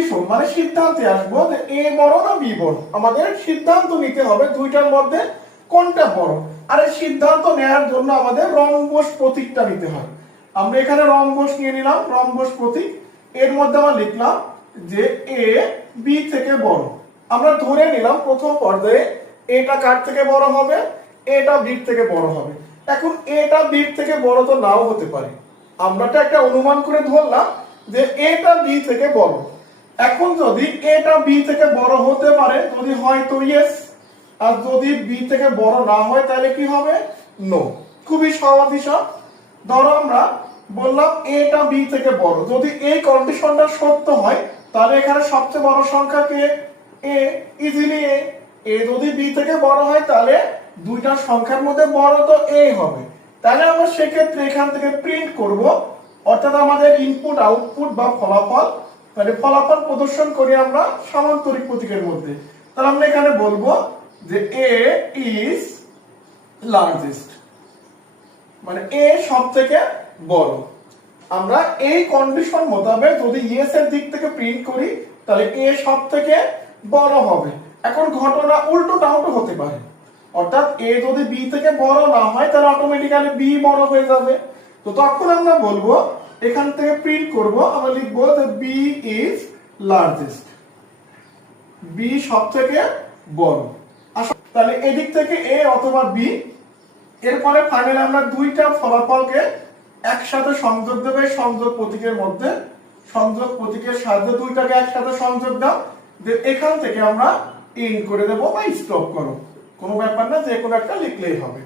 Condition মানে সিদ্ধান্তে আসবো যে এ বড় না বি বড়। আমাদের সিদ্ধান্ত নিতে হবে দুইটার মধ্যে কোনটা বড়। আর এই সিদ্ধান্ত নেওয়ার জন্য আমাদের রম্বস প্রতীকটা নিতে হয়। আমরা এখানে রম্বস নিয়ে নিলাম, রম্বস প্রতীক। এর মধ্যে আমরা লিখলাম যে এ বি থেকে বড়। আমরা ধরে নিলাম প্রথম পর্যায়ে এটা কার থেকে বড় হবে, এটা বি থেকে বড় হবে। এখন এটা বি থেকে বড় তো নাও হতে পারে, আমরা তো একটা অনুমান করে ধরলাম যে এটা বি থেকে বড়। এখন যদি এটা বি থেকে বড় হতে পারে, যদি হয় তো ইয়েস, আর যদি বি থেকে বড় না হয় তাহলে কি হবে, নো। খুবই সহজ হিসাব। ধরো আমরা বললাম এটা বি থেকে বড়, যদি এই কন্ডিশনটা সত্য হয় তাহলে এখানে সবচেয়ে বড় সংখ্যা কে, এ, ইজিলি এ। এ যদি বি থেকে বড় হয় তাহলে দুইটা সংখ্যার মধ্যে বড় তো এ হবে। তাহলে আমরা সেক্ষেত্রে এখান থেকে প্রিন্ট করব, অর্থাৎ আমাদের ইনপুট আউটপুট বা ফলাফল, মানে ফলাফল প্রদর্শন করি আমরা সামান্তরিক প্রতীকের মধ্যে। তাহলে আমরা এখানে বলবো যে এ ইজ লার্জেস্ট, মানে এ সব থেকে বড়। আমরা এই কন্ডিশন মোতাবেক যদি ইয়েস এর দিক থেকে প্রিন্ট করি তাহলে এ সব থেকে বড় হবে। এখন ঘটনা উল্টোটাও তো হতে পারে, অর্থাৎ এ যদি বি থেকে বড় না হয় তাহলে অটোমেটিক্যালি বি বড় হয়ে যাবে। তো তখন আমরা বলবো, এখান থেকে প্রিন্ট করব, আমরা লিখবো যে বি ইজ লার্জেস্ট, বি সব থেকে বড়। তাহলে এদিক থেকে এ অথবা বি। এরপরে ফাইনালি আমরা দুইটা ফলাফলকে একসাথে সংযোগ দেবে সংযোগ প্রতীকের মধ্যে। সংযোগ প্রতীকের সাহায্যে দুইটাকে একসাথে সংযোগ দাও, যে এখান থেকে আমরা ইন করে দেবো বা স্টপ করো, কোনো ব্যাপার না, যে কোনো একটা লিখলেই হবে।